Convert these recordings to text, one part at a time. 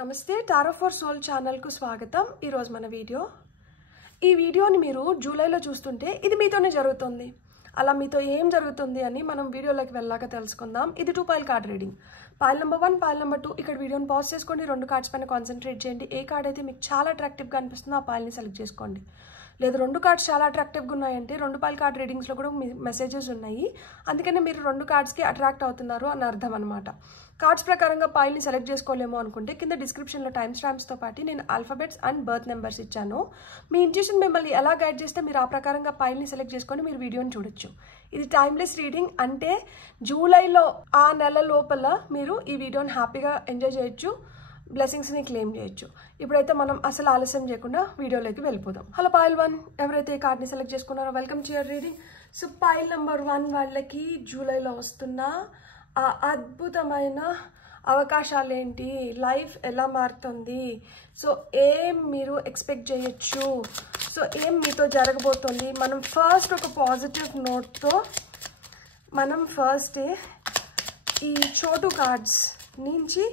నమస్తే tarot for soul ఛానల్కు స్వాగతం. ఈరోజు మన ఈ వీడియోని మీరు జూలైలో చూస్తుంటే ఇది మీతోనే జరుగుతుంది. అలా మీతో ఏం జరుగుతుంది అని మనం వీడియోలోకి వెళ్ళాక తెలుసుకుందాం. ఇది 2 pile card reading. Pile number 1, pile number 2. ఇక్కడ వీడియోని పాజ్ చేసుకోండి, 2 కార్డ్స్ పైన కాన్సన్ట్రేట్ చేయండి. ఏ కార్డ్ అయితే మీకు చాలా అట్రాక్టివ్గా అనిపిస్తుందో ఆ పైల్ని సెలెక్ట్ చేసుకోండి. లేదు 2 కార్డ్స్ చాలా అట్రాక్టివ్గా ఉన్నాయంటే 2 పైల్ కార్డ్ రీడింగ్స్లో కూడా మెసేజెస్ ఉన్నాయి, అందుకనే మీరు 2 కార్డ్స్కి అట్రాక్ట్ అవుతున్నారు అని అర్థం అనమాట. కార్డ్స్ ప్రకారంగా పైల్ని సెలెక్ట్ చేసుకోలేమో అనుకుంటే కింద డిస్క్రిప్షన్లో టైమ్ స్టాంప్స్తో పాటు నేను ఆల్ఫాబెట్స్ అండ్ బర్త్ నెంబర్స్ ఇచ్చాను. మీ ఇంట్యూషన్ మిమ్మల్ని ఎలా గైడ్ చేస్తే మీరు ఆ ప్రకారంగా పైల్ని సెలెక్ట్ చేసుకొని మీరు వీడియోని చూడొచ్చు. ఇది టైమ్లెస్ రీడింగ్, అంటే జూలైలో ఆ నెల లోపల మీరు ఈ వీడియోని హ్యాపీగా ఎంజాయ్ చేయొచ్చు, బ్లెస్సింగ్స్ని క్లెయిమ్ చేయొచ్చు. ఇప్పుడైతే మనం అసలు ఆలస్యం చేయకుండా వీడియోలోకి వెళ్ళిపోదాం. హలో పైల్ 1, ఎవరైతే ఈ కార్డ్ని సెలెక్ట్ చేసుకున్నారో welcome to your reading. So pile number 1 వాళ్ళకి జూలైలో వస్తున్న ఆ అద్భుతమైన అవకాశాలు ఏంటి, లైఫ్ ఎలా మారుతుంది, సో ఏం మీరు ఎక్స్పెక్ట్ చేయొచ్చు, సో ఏం మీతో జరగబోతుంది. మనం ఫస్ట్ ఒక పాజిటివ్ నోట్తో మనం ఫస్ట్ ఈ చోటు కార్డ్స్ నుంచి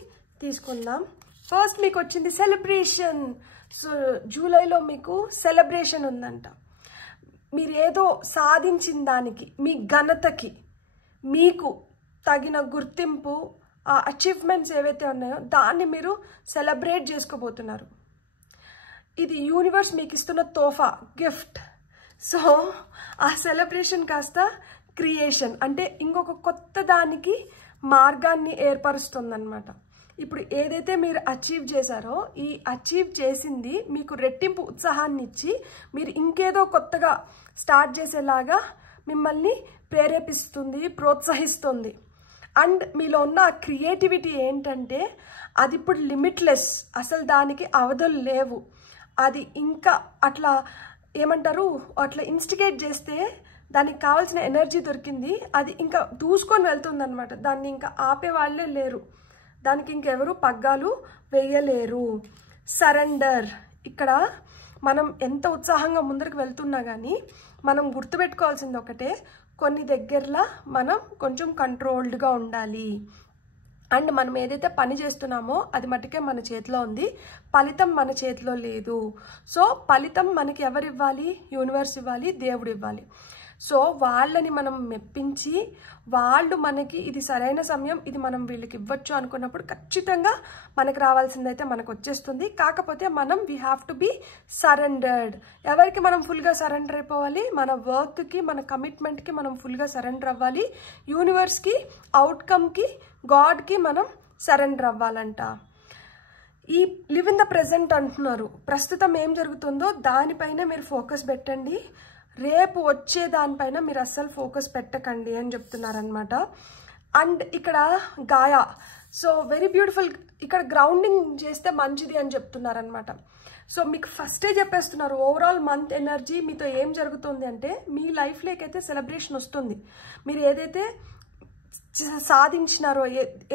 తీసుకుందాం. ఫస్ట్ మీకు వచ్చింది సెలబ్రేషన్. సో జూలైలో మీకు సెలబ్రేషన్ ఉందంట. మీరు ఏదో సాధించిన దానికి, మీ ఘనతకి మీకు తగిన గుర్తింపు, ఆ అచీవ్మెంట్స్ ఏవైతే ఉన్నాయో దాన్ని మీరు సెలబ్రేట్ చేసుకోబోతున్నారు. ఇది యూనివర్స్ మీకు ఇస్తున్న తోఫా, గిఫ్ట్. సో ఆ సెలబ్రేషన్ కాస్త క్రియేషన్, అంటే ఇంకొక కొత్త దానికి మార్గాన్ని ఏర్పరుస్తుందన్నమాట. ఇప్పుడు ఏదైతే మీరు అచీవ్ చేశారో ఈ అచీవ్ చేసింది మీకు రెట్టింపు ఉత్సాహాన్ని ఇచ్చి మీరు ఇంకేదో కొత్తగా స్టార్ట్ చేసేలాగా మిమ్మల్ని ప్రేరేపిస్తుంది, ప్రోత్సహిస్తుంది. అండ్ మీలో ఉన్న ఆ క్రియేటివిటీ ఏంటంటే అది ఇప్పుడు లిమిట్లెస్, అసలు దానికి అవధులు లేవు. అది ఇంకా అట్లా ఏమంటారు, అట్లా ఇన్స్టిగేట్ చేస్తే దానికి కావాల్సిన ఎనర్జీ దొరికింది, అది ఇంకా దూసుకొని వెళ్తుంది అనమాట. దాన్ని ఇంకా ఆపే వాళ్ళే లేరు, దానికి ఇంకెవరు పగ్గాలు వేయలేరు. సరెండర్. ఇక్కడ మనం ఎంత ఉత్సాహంగా ముందరికి వెళ్తున్నా కానీ మనం గుర్తుపెట్టుకోవాల్సింది ఒకటే, కొన్ని దగ్గరలో మనం కొంచెం కంట్రోల్డ్గా ఉండాలి. అండ్ మనం ఏదైతే పని చేస్తున్నామో అది మటుకే మన చేతిలో ఉంది, ఫలితం మన చేతిలో లేదు. సో ఫలితం మనకి ఎవరు ఇవ్వాలి? యూనివర్స్ ఇవ్వాలి, దేవుడు ఇవ్వాలి. సో వాళ్ళని మనం మెప్పించి వాళ్ళు మనకి ఇది సరైన సమయం, ఇది మనం వీళ్ళకి ఇవ్వచ్చు అనుకున్నప్పుడు ఖచ్చితంగా మనకు రావాల్సిందైతే మనకు వచ్చేస్తుంది. కాకపోతే మనం we have to be surrendered. ఎవరికి మనం ఫుల్గా సరెండర్ అయిపోవాలి? మన వర్క్కి, మన కమిట్మెంట్కి మనం ఫుల్గా సరెండర్ అవ్వాలి. యూనివర్స్కి, అవుట్కమ్కి, గాడ్కి మనం సరెండర్ అవ్వాలంట. ఈ లివ్ ఇన్ ద ప్రెజెంట్ అంటున్నారు. ప్రస్తుతం ఏం జరుగుతుందో దానిపైన మీరు ఫోకస్ పెట్టండి, రేపు వచ్చే దానిపైన మీరు అస్సలు ఫోకస్ పెట్టకండి అని చెప్తున్నారనమాట. అండ్ ఇక్కడ గాయా, సో వెరీ బ్యూటిఫుల్. ఇక్కడ గ్రౌండింగ్ చేస్తే మంచిది అని చెప్తున్నారనమాట. సో మీకు ఫస్టే చెప్పేస్తున్నారు ఓవరాల్ మంత్ ఎనర్జీ మీతో ఏం జరుగుతుంది అంటే మీ లైఫ్లోకి అయితే సెలబ్రేషన్ వస్తుంది. మీరు ఏదైతే సాధించినారో,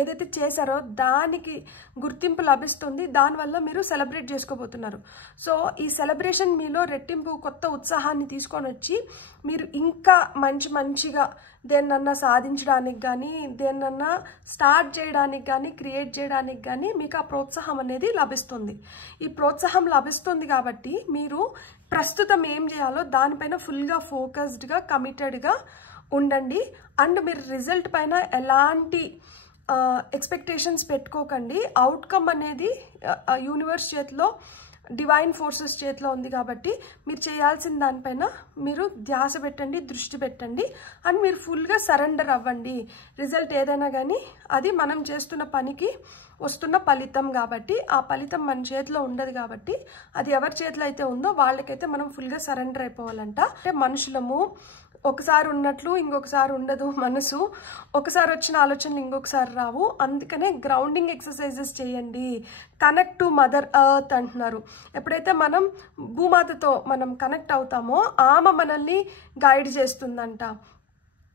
ఏదైతే చేశారో దానికి గుర్తింపు లభిస్తుంది, దానివల్ల మీరు సెలబ్రేట్ చేసుకోబోతున్నారు. సో ఈ సెలబ్రేషన్ మీలో రెట్టింపు కొత్త ఉత్సాహాన్ని తీసుకొని వచ్చి మీరు ఇంకా మంచిగా దేన్నన్నా సాధించడానికి కానీ, దేన్నన్నా స్టార్ట్ చేయడానికి కానీ, క్రియేట్ చేయడానికి కానీ మీకు ఆ ప్రోత్సాహం అనేది లభిస్తుంది. ఈ ప్రోత్సాహం లభిస్తుంది కాబట్టి మీరు ప్రస్తుతం ఏం చేయాలో దానిపైన ఫుల్గా ఫోకస్డ్గా, కమిటెడ్గా ఉండండి. అండ్ మీరు రిజల్ట్ పైన ఎలాంటి ఎక్స్పెక్టేషన్స్ పెట్టుకోకండి. అవుట్కమ్ అనేది యూనివర్స్ చేతిలో, డివైన్ ఫోర్సెస్ చేతిలో ఉంది కాబట్టి మీరు చేయాల్సిన దానిపైన మీరు ధ్యాస పెట్టండి, దృష్టి పెట్టండి. అండ్ మీరు ఫుల్గా సరెండర్ అవ్వండి. రిజల్ట్ ఏదైనా కానీ అది మనం చేస్తున్న పనికి వస్తున్న ఫలితం కాబట్టి, ఆ ఫలితం మన చేతిలో ఉండదు కాబట్టి అది ఎవరి చేతిలో అయితే ఉందో వాళ్ళకైతే మనం ఫుల్గా సరెండర్ అయిపోవాలంట. అంటే మనుషులము ఒకసారి ఉన్నట్లు ఇంకొకసారి ఉండదు. మనసు ఒకసారి వచ్చిన ఆలోచనలు ఇంకొకసారి రావు. అందుకనే గ్రౌండింగ్ ఎక్సర్సైజెస్ చేయండి. కనెక్ట్ టు మదర్ ఎర్త్ అంటున్నారు. ఎప్పుడైతే మనం భూమాతతో మనం కనెక్ట్ అవుతామో ఆమె మనల్ని గైడ్ చేస్తుందంట.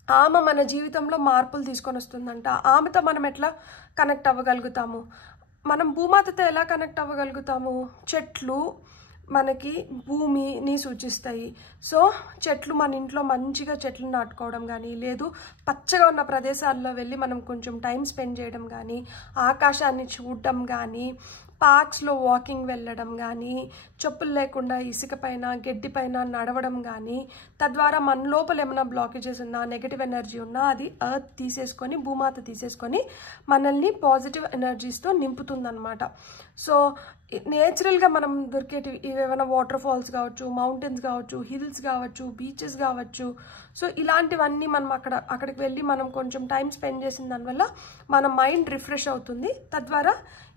ఆమె మన జీవితంలో మార్పులు తీసుకొని వస్తుందంట. ఆమెతో మనం ఎట్లా కనెక్ట్ అవ్వగలుగుతాము? మనం భూమాతతో ఎలా కనెక్ట్ అవ్వగలుగుతాము? చెట్లు మనకి భూమిని సూచిస్తాయి. సో చెట్లు మన ఇంట్లో మంచిగా చెట్లు నాటుకోవడం కానీ, లేదు పచ్చగా ఉన్న ప్రదేశాల్లో వెళ్ళి మనం కొంచెం టైం స్పెండ్ చేయడం కానీ, ఆకాశాన్ని చూడడం కానీ, పార్క్స్లో వాకింగ్ వెళ్ళడం కానీ, చెప్పులు లేకుండా ఇసుక పైన గడ్డి పైన నడవడం కానీ, తద్వారా మన లోపల ఏమైనా బ్లాకేజెస్ ఉన్నా, నెగటివ్ ఎనర్జీ ఉన్నా అది ఎర్త్ తీసేసుకొని, భూమాత తీసేసుకొని మనల్ని పాజిటివ్ ఎనర్జీస్తో నింపుతుందన్నమాట. సో నేచురల్గా మనం దొరికేటివి ఏవైనా వాటర్ ఫాల్స్ కావచ్చు, మౌంటైన్స్ కావచ్చు, హిల్స్ కావచ్చు, బీచెస్ కావచ్చు. సో ఇలాంటివన్నీ మనం అక్కడికి వెళ్ళి మనం కొంచెం టైం స్పెండ్ చేసిన దానివల్ల మన మైండ్ రిఫ్రెష్ అవుతుంది. తద్వారా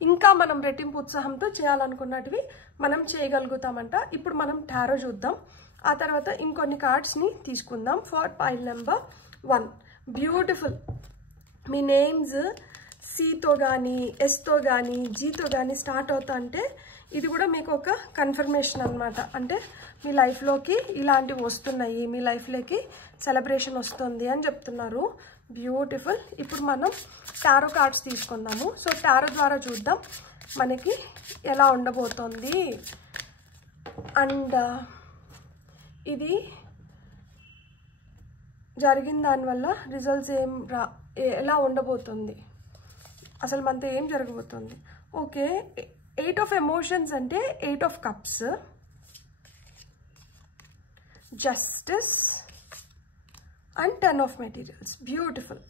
ఇంకా మనం రెట్టింపు ఉత్సాహంతో చేయాలనుకున్నటివి మనం చేయగలుగుతామంట. ఇప్పుడు మనం టారో చూద్దాం, ఆ తర్వాత ఇంకొన్ని కార్డ్స్ని తీసుకుందాం. For pile number 1 beautiful. మీ నేమ్స్ సితో కానీ, ఎస్తో కానీ, జీతో కానీ స్టార్ట్ అవుతా అంటే ఇది కూడా మీకు ఒక కన్ఫర్మేషన్ అనమాట. అంటే మీ లైఫ్లోకి ఇలాంటివి వస్తున్నాయి, మీ లైఫ్లోకి సెలబ్రేషన్ వస్తుంది అని చెప్తున్నారు. బ్యూటిఫుల్. ఇప్పుడు మనం టారో కార్డ్స్ తీసుకుందాము. సో టారో ద్వారా చూద్దాం మనకి ఎలా ఉండబోతోంది. అండ్ ఇది జరిగిన దానివల్ల రిజల్ట్స్ ఎలా ఉండబోతుంది, అసలు మనతో ఏం జరగబోతుంది. ఓకే, 8 of ఎమోషన్స్ అంటే 8 of cups, justice and 10 of materials. Beautiful.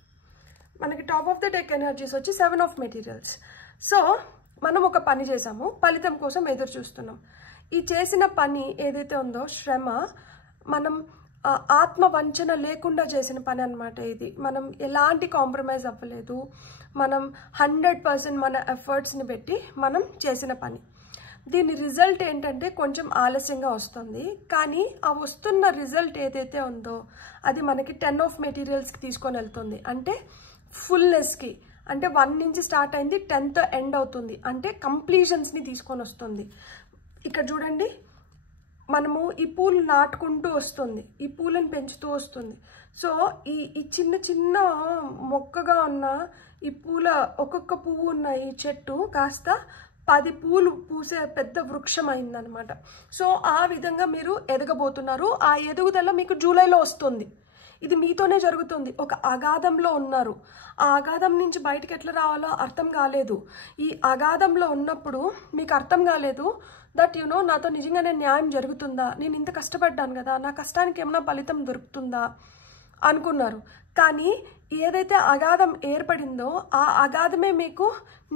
మనకి top of the deck energies వచ్చి 7 of మెటీరియల్స్. సో మనం ఒక పని చేసాము, ఫలితం కోసం ఎదురు చూస్తున్నాం. ఈ చేసిన పని ఏదైతే ఉందో శ్రమ, మనం ఆత్మ వంచన లేకుండా చేసిన పని అనమాట. ఇది మనం ఎలాంటి కాంప్రమైజ్ అవ్వలేదు, మనం 100% మన ఎఫర్ట్స్ని పెట్టి మనం చేసిన పని. దీని రిజల్ట్ ఏంటంటే కొంచెం ఆలస్యంగా వస్తుంది, కానీ ఆ వస్తున్న రిజల్ట్ ఏదైతే ఉందో అది మనకి 10 of మెటీరియల్స్కి తీసుకొని వెళ్తుంది. అంటే ఫుల్నెస్కి, అంటే 1 నుంచి స్టార్ట్ అయింది 10తో ఎండ్ అవుతుంది, అంటే కంప్లీషన్స్ని తీసుకొని వస్తుంది. ఇక్కడ చూడండి, మనము ఈ పూలు నాటుకుంటూ వస్తుంది, ఈ పూలను పెంచుతూ వస్తుంది. సో ఈ చిన్న చిన్న మొక్కగా ఉన్న ఈ పూల, ఒక్కొక్క పువ్వు ఉన్న ఈ చెట్టు కాస్త 10 పూలు పూసే పెద్ద వృక్షం అయిందనమాట. సో ఆ విధంగా మీరు ఎదగబోతున్నారు. ఆ ఎదుగుదల మీకు జూలైలో వస్తుంది. ఇది మీతోనే జరుగుతుంది. ఒక అగాధంలో ఉన్నారు, ఆ అగాధం నుంచి బయటకు ఎట్లా రావాలో అర్థం కాలేదు. ఈ అగాధంలో ఉన్నప్పుడు మీకు అర్థం కాలేదు దట్ నాతో నిజంగానే న్యాయం జరుగుతుందా, నేను ఇంత కష్టపడ్డాను కదా, నా కష్టానికి ఏమైనా ఫలితం దొరుకుతుందా అనుకున్నారు. కానీ ఏదైతే అగాధం ఏర్పడిందో ఆ అగాధమే మీకు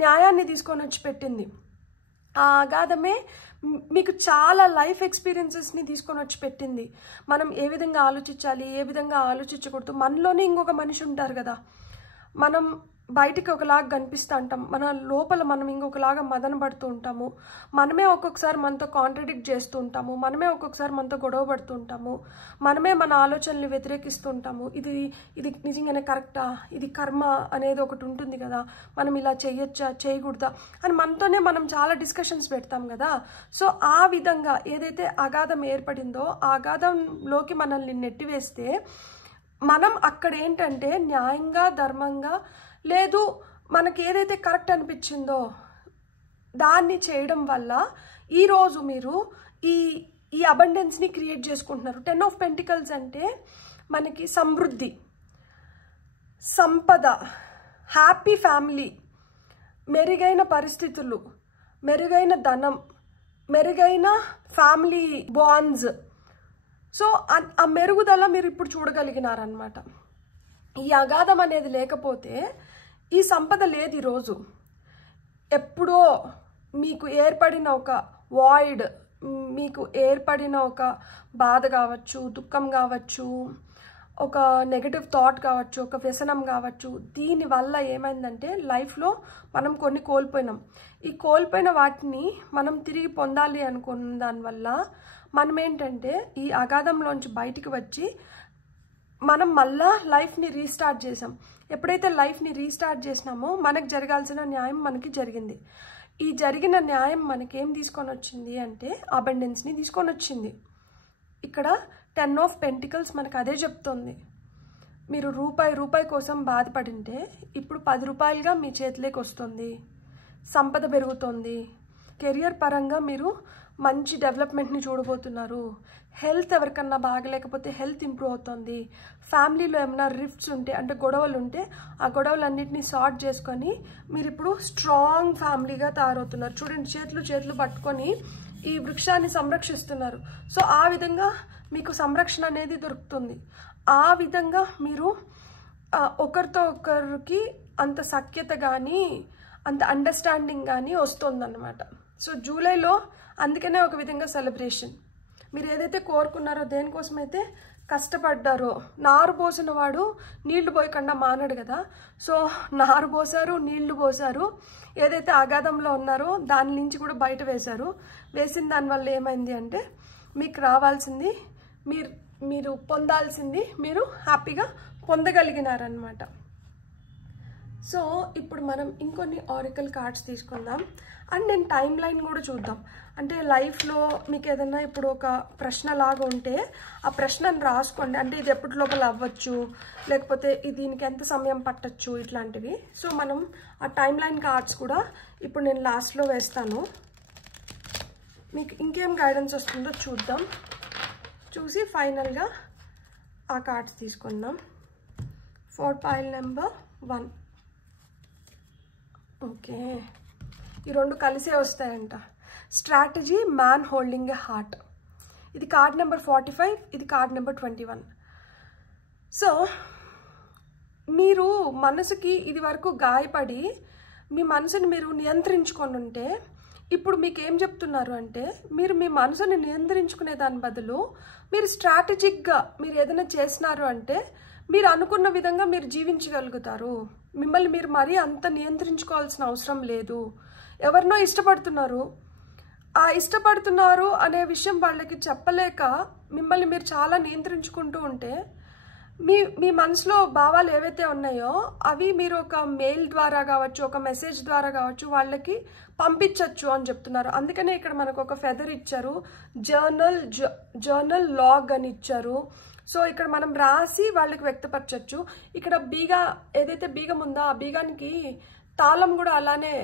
న్యాయాన్ని తీసుకొని వచ్చి పెట్టింది. ఆ అగాధమే మీకు చాలా లైఫ్ ఎక్స్పీరియన్సెస్ని తీసుకొని వచ్చి పెట్టింది. మనం ఏ విధంగా ఆలోచించాలి, ఏ విధంగా ఆలోచించకూడదు. మనలోనే ఇంకొక మనిషి ఉంటారు కదా, మనం బయటికి ఒకలాగా కనిపిస్తూ ఉంటాం, మన లోపల మనం ఇంకొకలాగా మదన పడుతూ ఉంటాము. మనమే ఒక్కొక్కసారి మనతో కాంట్రడిక్ట్ చేస్తూ ఉంటాము, మనమే ఒక్కొక్కసారి మనతో గొడవ పడుతూ ఉంటాము, మనమే మన ఆలోచనలు వ్యతిరేకిస్తూ ఉంటాము. ఇది నిజంగానే కరెక్టా, ఇది కర్మ అనేది ఒకటి ఉంటుంది కదా, మనం ఇలా చేయొచ్చా చేయకూడదా అని మనతోనే మనం చాలా డిస్కషన్స్ పెడతాం కదా. సో ఆ విధంగా ఏదైతే అగాధం ఏర్పడిందో ఆ అగాధంలోకి మనల్ని నెట్టివేస్తే మనం అక్కడ ఏంటంటే న్యాయంగా, ధర్మంగా, లేదు మనకి ఏదైతే కరెక్ట్ అనిపించిందో దాన్ని చేయడం వల్ల ఈరోజు మీరు ఈ అబండెన్స్ని క్రియేట్ చేసుకుంటున్నారు. 10 of Pentacles అంటే మనకి సమృద్ధి, సంపద, హ్యాపీ ఫ్యామిలీ, మెరుగైన పరిస్థితులు, మెరుగైన ధనం, మెరుగైన ఫ్యామిలీ బాండ్స్. సో ఆ మెరుగుదల మీరు ఇప్పుడు చూడగలిగినారనమాట. ఈ అగాధం అనేది లేకపోతే ఈ సంపద లేదు ఈరోజు. ఎప్పుడో మీకు ఏర్పడిన ఒక వాయిడ్, మీకు ఏర్పడిన ఒక బాధ కావచ్చు, దుఃఖం కావచ్చు, ఒక నెగటివ్ థాట్ కావచ్చు, ఒక వ్యసనం కావచ్చు, దీనివల్ల ఏమైందంటే లైఫ్లో మనం కొన్ని కోల్పోయినాం. ఈ కోల్పోయిన వాటిని మనం తిరిగి పొందాలి అనుకున్న దానివల్ల మనం ఏంటంటే ఈ అగాధంలోంచి బయటికి వచ్చి మనం మళ్ళా లైఫ్ని రీస్టార్ట్ చేసాం. ఎప్పుడైతే లైఫ్ని రీస్టార్ట్ చేసినామో మనకు జరగాల్సిన న్యాయం మనకి జరిగింది. ఈ జరిగిన న్యాయం మనకేం తీసుకొని వచ్చింది అంటే అబండెన్స్ని తీసుకొని వచ్చింది. ఇక్కడ 10 of Pentacles మనకు అదే చెప్తుంది. మీరు రూపాయి కోసం బాధపడింటే ఇప్పుడు 10 రూపాయలుగా మీ చేతిలోకి వస్తుంది, సంపద పెరుగుతుంది. కెరియర్ పరంగా మీరు మంచి డెవలప్మెంట్ని చూడబోతున్నారు. హెల్త్ ఎవరికన్నా బాగలేకపోతే హెల్త్ ఇంప్రూవ్ అవుతుంది. ఫ్యామిలీలో ఏమైనా రిఫ్ట్స్ ఉంటే అంటే గొడవలు ఉంటే ఆ గొడవలన్నింటినీ సార్ట్ చేసుకొని మీరు ఇప్పుడు స్ట్రాంగ్ ఫ్యామిలీగా తయారవుతున్నారు. చూడండి, చేతులు పట్టుకొని ఈ వృక్షాన్ని సంరక్షిస్తున్నారు. సో ఆ విధంగా మీకు సంరక్షణ అనేది దొరుకుతుంది. ఆ విధంగా మీరు ఒకరితో ఒకరికి అంత సఖ్యత కానీ అంత అండర్స్టాండింగ్ కానీ వస్తుందన్నమాట. సో జూలైలో అందుకనే ఒక విధంగా సెలబ్రేషన్. మీరు ఏదైతే కోరుకున్నారో, దేనికోసమైతే కష్టపడ్డారో, నారు పోసిన వాడు నీళ్లు పోయకుండా మానడు కదా. సో నారు పోసారు, నీళ్లు పోసారు, ఏదైతే అగాధంలో ఉన్నారో దాని నుంచి కూడా బయట వేశారు. వేసిన దానివల్ల ఏమైంది అంటే మీకు రావాల్సింది మీరు పొందాల్సింది మీరు హ్యాపీగా పొందగలిగినారనమాట. సో ఇప్పుడు మనం ఇంకొన్ని ఆరికల్ కార్డ్స్ తీసుకుందాం. అండ్ నేను టైం లైన్ కూడా చూద్దాం. అంటే లైఫ్లో మీకు ఏదైనా ఇప్పుడు ఒక ప్రశ్న లాగా ఉంటే ఆ ప్రశ్నను రాసుకోండి. అంటే ఇది ఎప్పటి లోపల అవ్వచ్చు, లేకపోతే దీనికి ఎంత సమయం పట్టచ్చు, ఇట్లాంటివి. సో మనం ఆ టైం లైన్ కార్డ్స్ కూడా ఇప్పుడు నేను లాస్ట్లో వేస్తాను. మీకు ఇంకేం గైడెన్స్ వస్తుందో చూద్దాం. చూసి ఫైనల్గా ఆ కార్డ్స్ తీసుకుందాం. 4 pile నెంబర్ 1. ఓకే, ఈ రెండు కలిసే వస్తాయంట. Strategy, man holding a heart. ఇది కార్డ్ నెంబర్ 45, ఇది కార్డ్ నెంబర్ 21. సో మీరు మనసుకి ఇది వరకు గాయపడి మీ మనసుని మీరు నియంత్రించుకొని ఉంటే ఇప్పుడు మీకు ఏం చెప్తున్నారు అంటే మీరు మీ మనసుని నియంత్రించుకునే దాని బదులు మీరు స్ట్రాటజిక్గా మీరు ఏదైనా చేసినారు అంటే మీరు అనుకున్న విధంగా మీరు జీవించగలుగుతారు. మిమ్మల్ని మీరు మరీ అంత నియంత్రించుకోవాల్సిన అవసరం లేదు. ఎవరినో ఇష్టపడుతున్నారు, ఆ ఇష్టపడుతున్నారు అనే విషయం వాళ్ళకి చెప్పలేక మిమ్మల్ని మీరు చాలా నియంత్రించుకుంటూ ఉంటే మీ మనసులో భావాలు ఏవైతే ఉన్నాయో అవి మీరు ఒక మెయిల్ ద్వారా కావచ్చు, ఒక మెసేజ్ ద్వారా కావచ్చు వాళ్ళకి పంపించవచ్చు అని చెప్తున్నారు. అందుకనే ఇక్కడ మనకు ఒక ఫెదర్ ఇచ్చారు, జర్నల్ లాగ్ అని ఇచ్చారు. సో ఇక్కడ మనం రాసి వాళ్ళకి వ్యక్తపరచచ్చు. ఇక్కడ ఏదైతే బీగం ఉందో ఆ బీగానికి తాళం కూడా అలానే,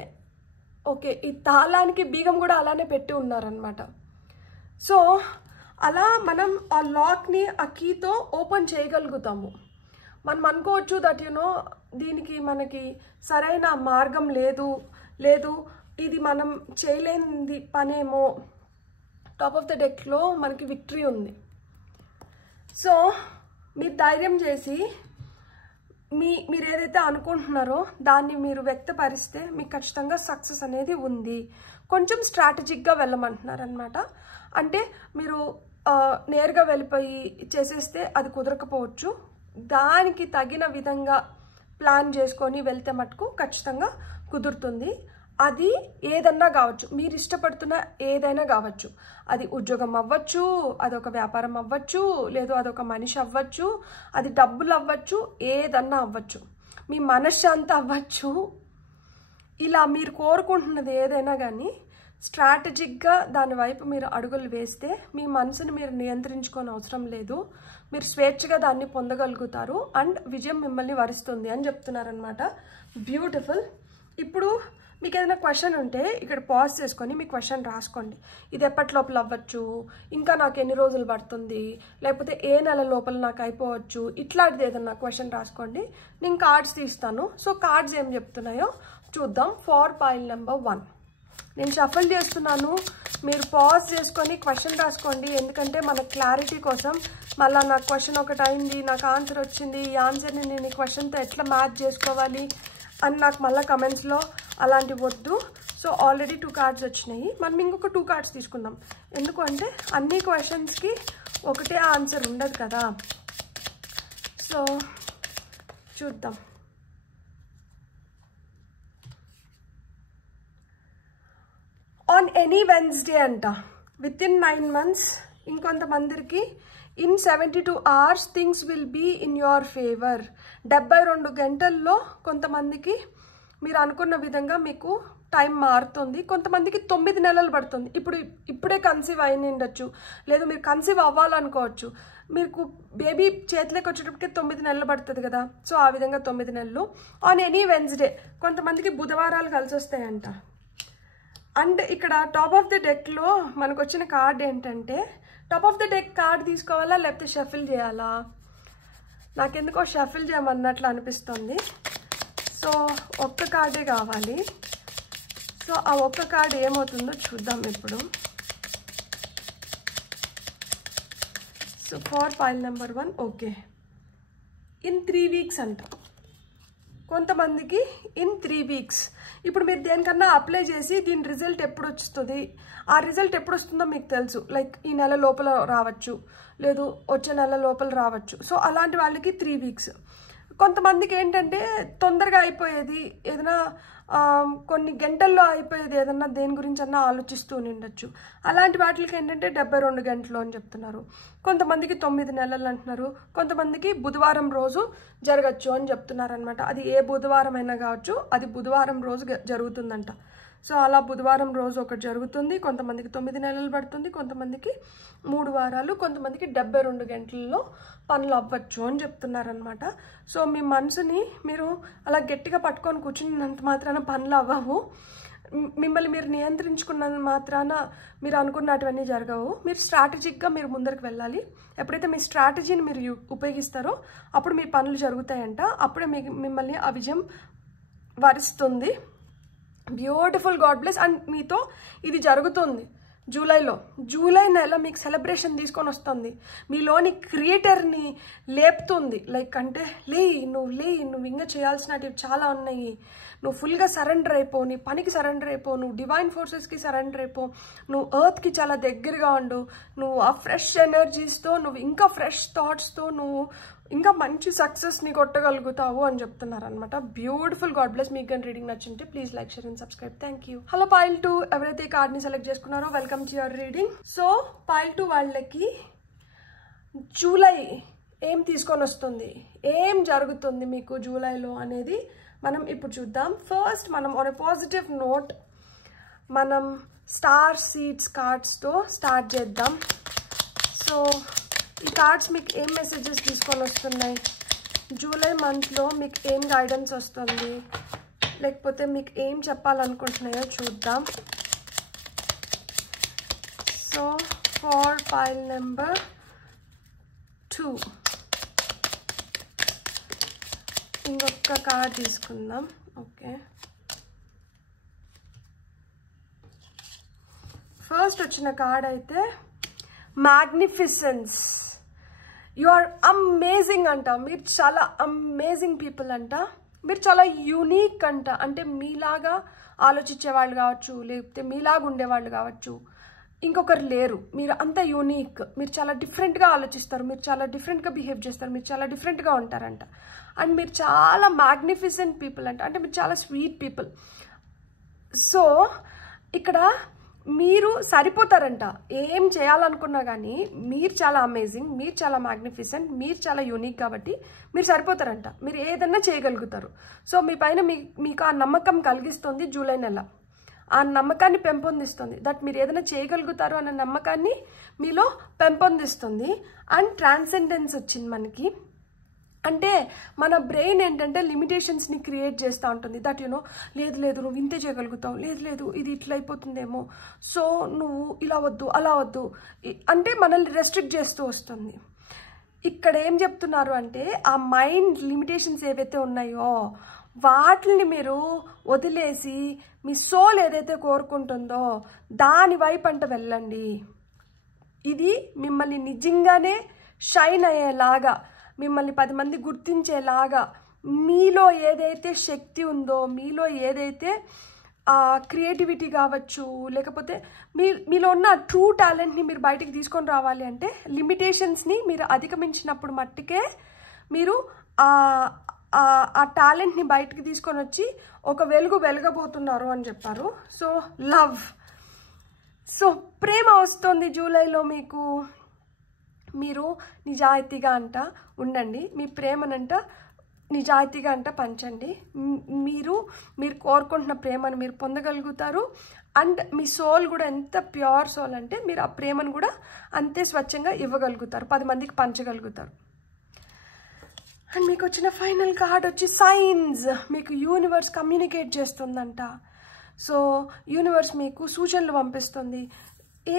ఓకే, ఈ తాళానికి బీగం కూడా అలానే పెట్టి ఉన్నారనమాట. సో అలా మనం ఆ లాక్ని ఆ కీతో ఓపెన్ చేయగలుగుతాము. మనం అనుకోవచ్చు దట్ దీనికి మనకి సరైన మార్గం లేదు, ఇది మనం చేయలేనిది పనేమో. టాప్ ఆఫ్ ద డెక్లో మనకి విక్టరీ ఉంది. సో మీరు ధైర్యం చేసి మీరు ఏదైతే అనుకుంటున్నారో దాన్ని మీరు వ్యక్తపరిస్తే మీకు ఖచ్చితంగా సక్సెస్ అనేది ఉంది. కొంచెం స్ట్రాటజిక్గా వెళ్ళమంటున్నారు అనమాట. అంటే మీరు నేరుగా వెళ్ళిపోయి చేసేస్తే అది కుదరకపోవచ్చు. దానికి తగిన విధంగా ప్లాన్ చేసుకొని వెళ్తే మటుకు ఖచ్చితంగా కుదురుతుంది. అది ఏదన్నా కావచ్చు, మీరు ఇష్టపడుతున్న ఏదైనా కావచ్చు. అది ఉద్యోగం అవ్వచ్చు, అదొక వ్యాపారం అవ్వచ్చు, లేదు అదొక మనిషి అవ్వచ్చు, అది డబ్బులు అవ్వచ్చు, ఏదన్నా అవ్వచ్చు, మీ మనశ్శాంతి అవ్వచ్చు. ఇలా మీరు కోరుకుంటున్నది ఏదైనా కానీ స్ట్రాటజిక్గా దాని వైపు మీరు అడుగులు వేస్తే మీ మనసుని మీరు నియంత్రించుకోని అవసరం లేదు. మీరు స్వేచ్ఛగా దాన్ని పొందగలుగుతారు అండ్ విజయం మిమ్మల్ని వరిస్తుంది అని చెప్తున్నారనమాట. బ్యూటిఫుల్. ఇప్పుడు మీకు ఏదైనా క్వశ్చన్ ఉంటే ఇక్కడ పాజ్ చేసుకొని మీ క్వశ్చన్ రాసుకోండి. ఇది ఎప్పటి లోపల అవ్వచ్చు, ఇంకా నాకు ఎన్ని రోజులు పడుతుంది, లేకపోతే ఏ నెల లోపల నాకు అయిపోవచ్చు, ఇట్లాంటిది ఏదన్నా క్వశ్చన్ రాసుకోండి. నేను కార్డ్స్ తీస్తాను. సో కార్డ్స్ ఏం చెప్తున్నాయో చూద్దాం. 4 pile నెంబర్ 1 నేను షఫల్ చేస్తున్నాను. మీరు పాజ్ చేసుకొని క్వశ్చన్ రాసుకోండి. ఎందుకంటే మన క్లారిటీ కోసం మళ్ళీ నాకు క్వశ్చన్ ఒకటి అయింది, నాకు ఆన్సర్ వచ్చింది, ఈ ఆన్సర్ని నేను ఈ క్వశ్చన్తో ఎట్లా మ్యాచ్ చేసుకోవాలి అని నాకు మళ్ళీ కమెంట్స్లో అలాంటివి వద్దు. సో ఆల్రెడీ 2 కార్డ్స్ వచ్చినాయి. మనం ఇంకొక 2 కార్డ్స్ తీసుకుందాం. ఎందుకంటే అన్ని క్వశ్చన్స్కి ఒకటే ఆన్సర్ ఉండదు కదా. సో చూద్దాం. ఆన్ ఎనీ వెన్స్డే అంట, విత్ ఇన్ 9 months. ఇంకొంతమందికి in 72 hours things will be in your favour. 72 గంటల్లో కొంతమందికి మీరు అనుకున్న విధంగా మీకు టైం మారుతుంది. కొంతమందికి 9 నెలలు పడుతుంది. ఇప్పుడే కన్సీవ్ అయిన ఉండొచ్చు, లేదు మీరు కన్సీవ్ అవ్వాలనుకోవచ్చు. మీకు బేబీ చేతిలోకి వచ్చేటప్పటికే 9 నెలలు పడుతుంది కదా. సో ఆ విధంగా 9 నెలలు. ఆన్ ఎనీ వెన్స్డే కొంతమందికి బుధవారాలు కలిసి వస్తాయంట. అండ్ ఇక్కడ టాప్ ఆఫ్ ద డెక్లో మనకు వచ్చిన కార్డ్ ఏంటంటే, top of the deck card తీసుకోవాలా లేకపోతే షఫిల్ చేయాలా? నాకెందుకో షఫిల్ చేయమన్నట్లు అనిపిస్తుంది. సో ఒక్క కార్డే కావాలి. సో ఆ ఒక్క కార్డ్ ఏమవుతుందో చూద్దాం ఇప్పుడు. So for pile number 1, okay, in 3 weeks అంట. కొంతమందికి ఇన్ 3 వీక్స్. ఇప్పుడు మీరు దేనికన్నా అప్లై చేసి దీని రిజల్ట్ ఎప్పుడు వస్తుంది, ఆ రిజల్ట్ ఎప్పుడు వస్తుందో మీకు తెలుసు. లైక్ ఈ నెల లోపల రావచ్చు, లేదు వచ్చే నెల లోపల రావచ్చు. సో అలాంటి వాళ్ళకి 3 వీక్స్. కొంతమందికి ఏంటంటే తొందరగా అయిపోయేది, ఏదైనా కొన్ని గంటల్లో అయిపోయేది, ఏదన్నా దేని గురించి అన్నా ఆలోచిస్తూ ఉండొచ్చు. అలాంటి వాటికి ఏంటంటే 72 గంటలు అని చెప్తున్నారు. కొంతమందికి 9 నెలలు అంటున్నారు. కొంతమందికి బుధవారం రోజు జరగచ్చు అని చెప్తున్నారు అనమాట. అది ఏ బుధవారం అయినా కావచ్చు, అది బుధవారం రోజు జరుగుతుందంట. సో అలా బుధవారం రోజు ఒకటి జరుగుతుంది. కొంతమందికి 9 నెలలు పడుతుంది, కొంతమందికి 3 వారాలు, కొంతమందికి 72 గంటల్లో పనులు అవ్వచ్చు అని చెప్తున్నారనమాట. సో మీ మనసుని మీరు అలా గట్టిగా పట్టుకొని కూర్చున్నంత మాత్రాన పనులు అవ్వవు. మిమ్మల్ని మీరు నియంత్రించుకున్నంత మాత్రాన మీరు అనుకున్నటువన్నీ జరగవు. మీరు స్ట్రాటజిక్గా మీరు ముందరికి వెళ్ళాలి. ఎప్పుడైతే మీ స్ట్రాటజీని మీరు ఉపయోగిస్తారో అప్పుడు మీ పనులు జరుగుతాయంట. అప్పుడే మిమ్మల్ని ఆ విజయం వరిస్తుంది. Beautiful, God bless. అండ్ మీతో ఇది జరుగుతుంది జూలై నెల మీకు సెలబ్రేషన్ తీసుకొని వస్తుంది. మీలోని క్రియేటర్ని లేపుతుంది. లైక్ అంటే నువ్వు ఇంకా చేయాల్సినవి చాలా ఉన్నాయి, నువ్వు ఫుల్గా సరెండర్ అయిపో, నీ పనికి సరెండర్ అయిపో, నువ్వు డివైన్ ఫోర్సెస్కి సరెండర్ అయిపో, నువ్వు ఎర్త్కి చాలా దగ్గరగా ఉండు, నువ్వు ఆ ఫ్రెష్ ఎనర్జీస్తో, నువ్వు ఇంకా ఫ్రెష్ థాట్స్తో నువ్వు ఇంకా మంచి సక్సెస్ని కొట్టగలుగుతావు అని చెప్తున్నారు అనమాట. Beautiful, God bless. మీకు కానీ రీడింగ్ నచ్చుంటే please like, share and subscribe. Thank you. Hello pile 2, ఎవరైతే ఈ కార్డ్ని సెలెక్ట్ చేసుకున్నారో welcome to your reading. So pile 2 వాళ్ళకి జూలై ఏం తీసుకొని వస్తుంది, ఏం జరుగుతుంది మీకు జూలైలో అనేది మనం ఇప్పుడు చూద్దాం. ఫస్ట్ మనం ఆన్ ఎ పాజిటివ్ నోట్ మనం స్టార్ సీడ్స్ కార్డ్స్తో స్టార్ట్ చేద్దాం. సో ఈ కార్డ్స్ మీకు ఏం మెసేజెస్ తీసుకొని వస్తున్నాయి, జూలై మంత్లో మీకు ఏం గైడెన్స్ వస్తుంది, లేకపోతే మీకు ఏం చెప్పాలనుకుంటున్నాయో చూద్దాం. సో ఫర్ పైల్ నెంబర్ 2 ఇంకొక కార్డ్ తీసుకుందాం. ఓకే, ఫస్ట్ వచ్చిన కార్డ్ అయితే మ్యాగ్నిఫిసెన్స్. యు ఆర్ అమేజింగ్ అంట. మీరు చాలా అమేజింగ్ పీపుల్ అంట. మీరు చాలా యూనిక్ అంట. అంటే మీలాగా ఆలోచించే వాళ్ళు కావచ్చు, లేకపోతే మీలాగా ఉండేవాళ్ళు కావచ్చు, ఇంకొకరు లేరు. మీరు అంత యూనిక్, మీరు చాలా డిఫరెంట్గా ఆలోచిస్తారు, మీరు చాలా డిఫరెంట్గా బిహేవ్ చేస్తారు, మీరు చాలా డిఫరెంట్గా ఉంటారంట. అండ్ మీరు చాలా మ్యాగ్నిఫిసెంట్ పీపుల్ అంట. అంటే మీరు చాలా స్వీట్ పీపుల్. సో ఇక్కడ మీరు సరిపోతారంట. ఏం చేయాలనుకున్నా కానీ మీరు చాలా అమేజింగ్, మీరు చాలా మ్యాగ్నిఫిసెంట్, మీరు చాలా యూనిక్ కాబట్టి మీరు సరిపోతారంట. మీరు ఏదన్నా చేయగలుగుతారు. సో మీ పైన మీకు ఆ నమ్మకం కలిగిస్తుంది జూలై నెల. ఆ నమ్మకాన్ని పెంపొందిస్తుంది. దట్ మీరు ఏదైనా చేయగలుగుతారు అన్న నమ్మకాన్ని మీలో పెంపొందిస్తుంది. అండ్ ట్రాన్సెండెన్స్ వచ్చింది మనకి. అంటే మన బ్రెయిన్ ఏంటంటే లిమిటేషన్స్ని క్రియేట్ చేస్తూ ఉంటుంది. దట్ లేదు నువ్వు ఇంతే చేయగలుగుతావు, లేదు ఇది ఇట్లా అయిపోతుందేమో, సో నువ్వు ఇలా వద్దు అలా వద్దు అంటే మనల్ని రెస్ట్రిక్ట్ చేస్తూ వస్తుంది. ఇక్కడ ఏం చెప్తున్నారు అంటే ఆ మైండ్ లిమిటేషన్స్ ఏవైతే ఉన్నాయో వాటిని మీరు వదిలేసి మీ సోల్ ఏదైతే కోరుకుంటుందో దాని వైపు అంట వెళ్ళండి. ఇది మిమ్మల్ని నిజంగానే షైన్ అయ్యేలాగా, మిమ్మల్ని 10 మంది గుర్తించేలాగా, మీలో ఏదైతే శక్తి ఉందో, మీలో ఏదైతే క్రియేటివిటీ కావచ్చు, లేకపోతే మీలో ఉన్న ట్రూ టాలెంట్ని మీరు బయటికి తీసుకొని రావాలి అంటే లిమిటేషన్స్ని మీరు అధిగమించినప్పుడు మట్టుకే మీరు ఆ టాలెంట్ని బయటికి తీసుకొని వచ్చి ఒక వెలగబోతున్నారు అని చెప్పారు. సో లవ్, సో ప్రేమ వస్తుంది జూలైలో మీకు. మీరు నిజాయితీగా అంట ఉండండి, మీ ప్రేమనంట నిజాయితీగా అంట పంచండి. మీరు కోరుకుంటున్న ప్రేమను మీరు పొందగలుగుతారు. అండ్ మీ సోల్ కూడా ఎంత ప్యూర్ సోల్ అంటే మీరు ఆ ప్రేమను కూడా అంతే స్వచ్ఛంగా ఇవ్వగలుగుతారు, 10 మందికి పంచగలుగుతారు. అండ్ మీకు వచ్చిన ఫైనల్ కార్డ్ వచ్చి సైన్స్. మీకు యూనివర్స్ కమ్యూనికేట్ చేస్తుందంట. సో యూనివర్స్ మీకు సూచనలు పంపిస్తుంది.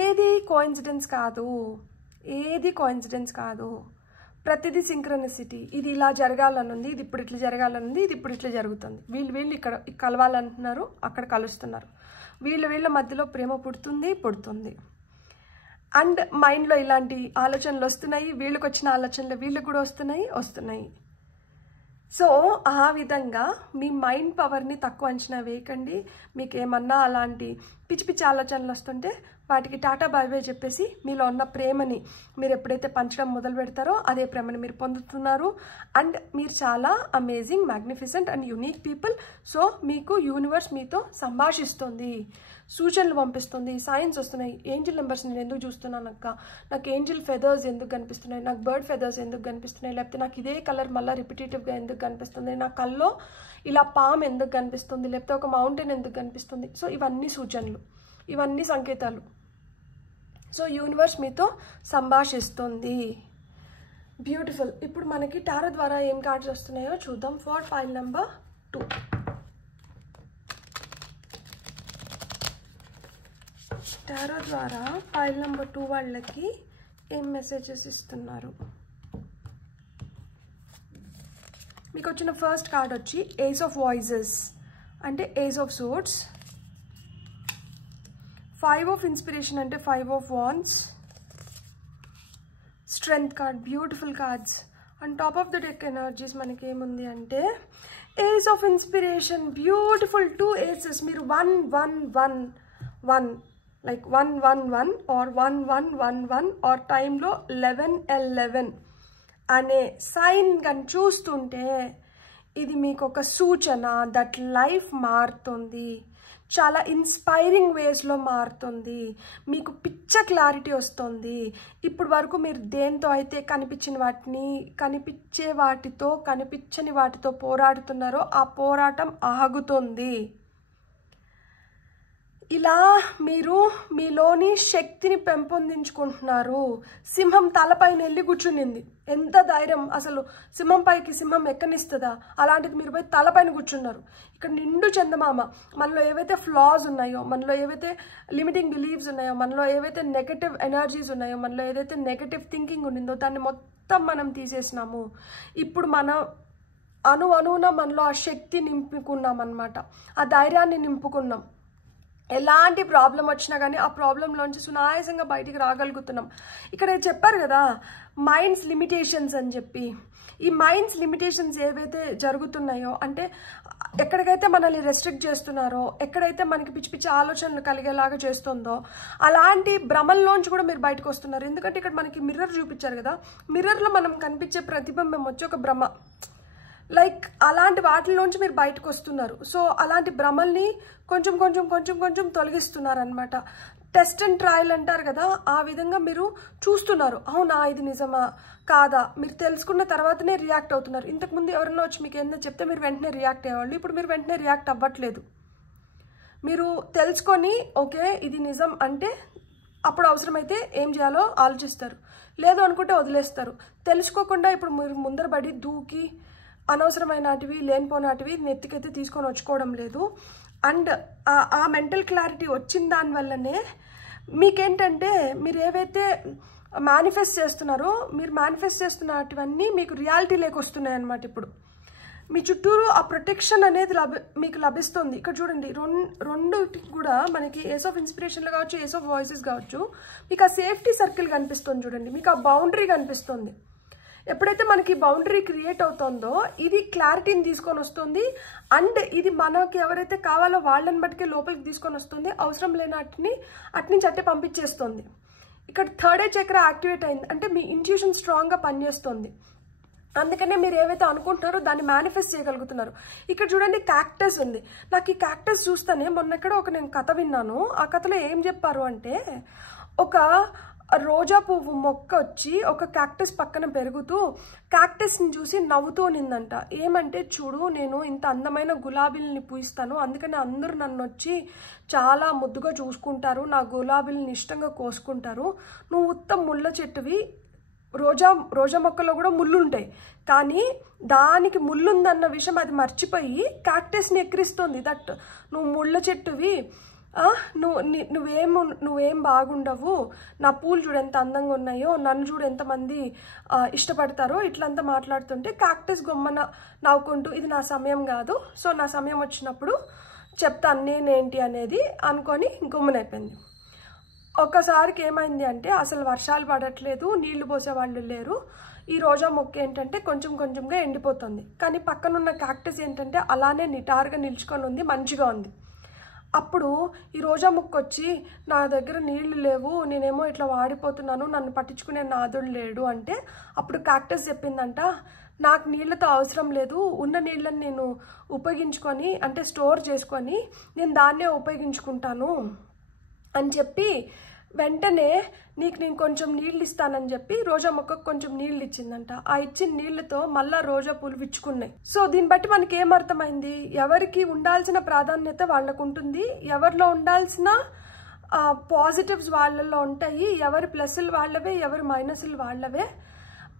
ఏది కోఇన్సిడెన్స్ కాదు, ఏది కోఇన్సిడెన్స్ కాదు, ప్రతిదీ సింక్రనిసిటీ. ఇది ఇలా జరగాలనుంది, ఇది ఇప్పుడు ఇట్లా జరగాలనుంది, ఇది ఇప్పుడు ఇట్లా జరుగుతుంది. వీళ్ళు ఇక్కడ కలవాలంటున్నారు, అక్కడ కలుస్తున్నారు. వీళ్ళ మధ్యలో ప్రేమ పుడుతుంది. అండ్ మైండ్లో ఇలాంటి ఆలోచనలు వస్తున్నాయి, వీళ్ళకి వచ్చిన ఆలోచనలు వీళ్ళకి కూడా వస్తున్నాయి. సో ఆ విధంగా మీ మైండ్ పవర్ని తక్కువ అంచనా వేయకండి. మీకు ఏమన్నా అలాంటి పిచ్చి పిచ్చి ఆలోచనలు వస్తుంటే వాటికి టాటా బాయ్ బాయ్ చెప్పేసి మీలో ఉన్న ప్రేమని మీరు ఎప్పుడైతే పంచడం మొదలు పెడతారో అదే ప్రేమని మీరు పొందుతున్నారు. అండ్ మీరు చాలా amazing, magnificent and unique people. So మీకు యూనివర్స్ మీతో సంభాషిస్తుంది, సూచనలు పంపిస్తుంది, సైన్స్ వస్తున్నాయి. ఏంజిల్ నెంబర్స్ నేను ఎందుకు చూస్తున్నాను అక్క, నాకు ఏంజిల్ ఫెదర్స్ ఎందుకు కనిపిస్తున్నాయి, నాకు బర్డ్ ఫెదర్స్ ఎందుకు కనిపిస్తున్నాయి, లేకపోతే నాకు ఇదే కలర్ మళ్ళీ రిపిటేటివ్గా ఎందుకు కనిపిస్తుంది, నా కల్లో ఇలా పామ్ ఎందుకు కనిపిస్తుంది, లేకపోతే ఒక మౌంటైన్ ఎందుకు కనిపిస్తుంది. సో ఇవన్నీ సూచనలు, ఇవన్నీ సంకేతాలు. సో యూనివర్స్ మీతో సంభాషిస్తుంది. బ్యూటిఫుల్. ఇప్పుడు మనకి టారో ద్వారా ఏం కార్డ్స్ వస్తున్నాయో చూద్దాం. For file number 2. టారో ద్వారా ఫైల్ నెంబర్ 2 వాళ్ళకి ఏం మెసేజెస్ ఇస్తున్నారు. మీకు వచ్చిన ఫస్ట్ కార్డ్ వచ్చి ఏస్ ఆఫ్ వాయిసెస్, అంటే ace of swords. 5 of inspiration అంటే 5 of wands. Strength card, beautiful cards. And top of the deck energies మనకి ఏముంది అంటే ace of inspiration, beautiful 2 aces. మీరు 1-1-1-1 లైక్ 1-1-1 ఆర్ 1-1-1-1 ఆర్ టైంలో 11-11 అనే సైన్ కానీ చూస్తుంటే ఇది మీకు ఒక సూచన దట్ లైఫ్ మారుతుంది, చాలా ఇన్స్పైరింగ్ వేస్లో మారుతుంది, మీకు పిచ్చ క్లారిటీ వస్తుంది. ఇప్పుడు వరకు మీరు దేంతో అయితే కనిపించే వాటితో కనిపించని వాటితో పోరాడుతున్నారో ఆ పోరాటం ఆగుతుంది. ఇలా మీరు మీలోని శక్తిని పెంపొందించుకుంటున్నారు. సింహం తలపైన వెళ్ళి కూర్చునింది, ఎంత ధైర్యం అసలు. సింహం పైకి సింహం ఎక్కనిస్తుందా? అలాంటిది మీరు పోయి తలపైన కూర్చున్నారు. ఇక్కడ నిండు చందమామ. మనలో ఏవైతే ఫ్లాస్ ఉన్నాయో, మనలో ఏవైతే లిమిటింగ్ బిలీవ్స్ ఉన్నాయో, మనలో ఏవైతే నెగటివ్ ఎనర్జీస్ ఉన్నాయో, మనలో ఏదైతే నెగటివ్ థింకింగ్ ఉండిందో దాన్ని మొత్తం మనం తీసేసినాము. ఇప్పుడు మనం అణువున మనలో ఆ శక్తి నింపుకున్నాం అన్నమాట, ఆ ధైర్యాన్ని నింపుకున్నాం. ఎలాంటి ప్రాబ్లం వచ్చినా కానీ ఆ ప్రాబ్లంలోంచి సునాయాసంగా బయటికి రాగలుగుతున్నాం. ఇక్కడ చెప్పారు కదా మైండ్స్ లిమిటేషన్స్ అని చెప్పి. ఈ మైండ్స్ లిమిటేషన్స్ ఏవైతే జరుగుతున్నాయో, అంటే ఎక్కడికైతే మనల్ని రెస్ట్రిక్ట్ చేస్తున్నారో, ఎక్కడైతే మనకి పిచ్చి పిచ్చి ఆలోచనలు కలిగేలాగా చేస్తుందో అలాంటి భ్రమల్లోంచి కూడా మీరు బయటకు వస్తున్నారు. ఎందుకంటే ఇక్కడ మనకి మిర్రర్ చూపించారు కదా, మిర్రర్లో మనం కనిపించే ప్రతిబింబం వచ్చి ఒక భ్రమ. లైక్ అలాంటి వాటిలోంచి మీరు బయటకు వస్తున్నారు. సో అలాంటి భ్రమల్ని కొంచెం తొలగిస్తున్నారు అనమాట. టెస్ట్ అండ్ ట్రయల్ అంటారు కదా, ఆ విధంగా మీరు చూస్తున్నారు. అవునా ఇది నిజమా కాదా మీరు తెలుసుకున్న తర్వాతనే రియాక్ట్ అవుతున్నారు. ఇంతకుముందు ఎవరన్నా వచ్చి మీకు ఏదైనా చెప్తే మీరు వెంటనే రియాక్ట్ అయ్యేవాళ్ళు. ఇప్పుడు మీరు వెంటనే రియాక్ట్ అవ్వట్లేదు. మీరు తెలుసుకొని ఓకే ఇది నిజం అంటే అప్పుడు అవసరమైతే ఏం చేయాలో ఆలోచిస్తారు, లేదు అనుకుంటే వదిలేస్తారు. తెలుసుకోకుండా ఇప్పుడు మీరు ముందరబడి దూకి అనవసరమైనటివి లేనిపోయినటివి నెత్తికైతే తీసుకొని వచ్చుకోవడం లేదు. అండ్ ఆ మెంటల్ క్లారిటీ వచ్చిన దానివల్లనే మీకేంటంటే మీరు ఏవైతే మేనిఫెస్ట్ చేస్తున్నారో, మీరు మేనిఫెస్ట్ చేస్తున్నటివన్నీ మీకు రియాలిటీలోకి వస్తున్నాయి అన్నమాట. ఇప్పుడు మీ చుట్టూరు ఆ ప్రొటెక్షన్ అనేది మీకు లభిస్తుంది. ఇక్కడ చూడండి రెండుకి కూడా మనకి ఏస్ ఆఫ్ ఇన్స్పిరేషన్లు కావచ్చు, ఏస్ ఆఫ్ వాయిసెస్ కావచ్చు, మీకు ఆ సేఫ్టీ సర్కిల్ కనిపిస్తుంది. చూడండి మీకు ఆ బౌండరీ కనిపిస్తుంది. ఎప్పుడైతే మనకి బౌండరీ క్రియేట్ అవుతుందో ఇది క్లారిటీని తీసుకొని వస్తుంది. అండ్ ఇది మనకి ఎవరైతే కావాలో వాళ్ళని బట్టికే లోపలికి తీసుకొని వస్తుంది. అవసరం లేని అట్నుంచి అట్టే పంపించేస్తుంది. ఇక్కడ థర్డ్ ఐ చక్ర యాక్టివేట్ అయింది అంటే మీ ఇంట్యూషన్ స్ట్రాంగ్గా పనిచేస్తుంది. అందుకనే మీరు ఏవైతే అనుకుంటున్నారో దాన్ని మేనిఫెస్ట్ చేయగలుగుతున్నారు. ఇక్కడ చూడండి క్యాక్టస్ ఉంది. నాకు ఈ క్యాక్టస్ చూస్తేనే మొన్నెక్కడో నేను కథ విన్నాను. ఆ కథలో ఏం చెప్పారు అంటే ఒక రోజా పువ్వు మొక్క వచ్చి ఒక క్యాక్టస్ పక్కన పెరుగుతూ క్యాక్టస్ని చూసి నవ్వుతూ నిందంట. ఏమంటే చూడు నేను ఇంత అందమైన గులాబీలని పూయిస్తాను, అందుకని అందరూ నన్ను వచ్చి చాలా ముద్దుగా చూసుకుంటారు, నా గులాబీలని ఇష్టంగా కోసుకుంటారు. నువ్వు ఉత్తం ముళ్ళ చెట్టువి, రోజా మొక్కలో కూడా ముళ్ళు ఉంటాయి, కానీ దానికి ముళ్ళు ఉందన్న విషయం అది మర్చిపోయి క్యాక్టస్ని ఎక్కిరిస్తుంది. దట్ నువ్వు ముళ్ళ చెట్టువి, నువ్వేం బాగుండవు, నా పూలు చూడు ఎంత అందంగా ఉన్నాయో, నన్ను చూడు ఎంతమంది ఇష్టపడతారో, ఇట్లంతా మాట్లాడుతుంటే క్యాక్టస్ గొమ్మన నవ్వుకుంటూ ఇది నా సమయం కాదు, సో నా సమయం వచ్చినప్పుడు చెప్తాను నేనేంటి అనేది అనుకొని గమ్మునైపోయింది. ఒక్కసారికి ఏమైంది అంటే అసలు వర్షాలు పడట్లేదు, నీళ్లు పోసే వాళ్ళు లేరు. ఈ రోజా మొక్క ఏంటంటే కొంచెం కొంచెంగా ఎండిపోతుంది, కానీ పక్కనున్న క్యాక్టస్ ఏంటంటే అలానే నిటారుగా నిల్చుకొని ఉంది, మంచిగా ఉంది. అప్పుడు ఈ రోజా మొక్క వచ్చి నా దగ్గర నీళ్లు లేవు, నేనేమో ఇట్లా వాడిపోతున్నాను, నన్ను పట్టించుకునే నాదుడు లేడు అంటే అప్పుడు క్యాక్టస్ చెప్పిందంట, నాకు నీళ్ళతో అవసరం లేదు, ఉన్న నీళ్ళని నేను ఉపయోగించుకొని అంటే స్టోర్ చేసుకొని నేను దాన్నే ఉపయోగించుకుంటాను అని చెప్పి వెంటనే నీకు నేను కొంచెం నీళ్ళు ఇస్తానని చెప్పి రోజా మొక్కకు కొంచెం నీళ్ళు ఇచ్చిందంట. ఆ ఇచ్చిన నీళ్లతో మళ్ళా రోజా పూలు విచ్చుకున్నాయి. సో దీన్ని బట్టి మనకి ఏమర్థమైంది, ఎవరికి ఉండాల్సిన ప్రాధాన్యత వాళ్ళకు ఉంటుంది, ఎవరిలో ఉండాల్సిన పాజిటివ్స్ వాళ్ళల్లో ఉంటాయి, ఎవరి ప్లస్లు వాళ్ళవే, ఎవరి మైనస్లు వాళ్ళవే.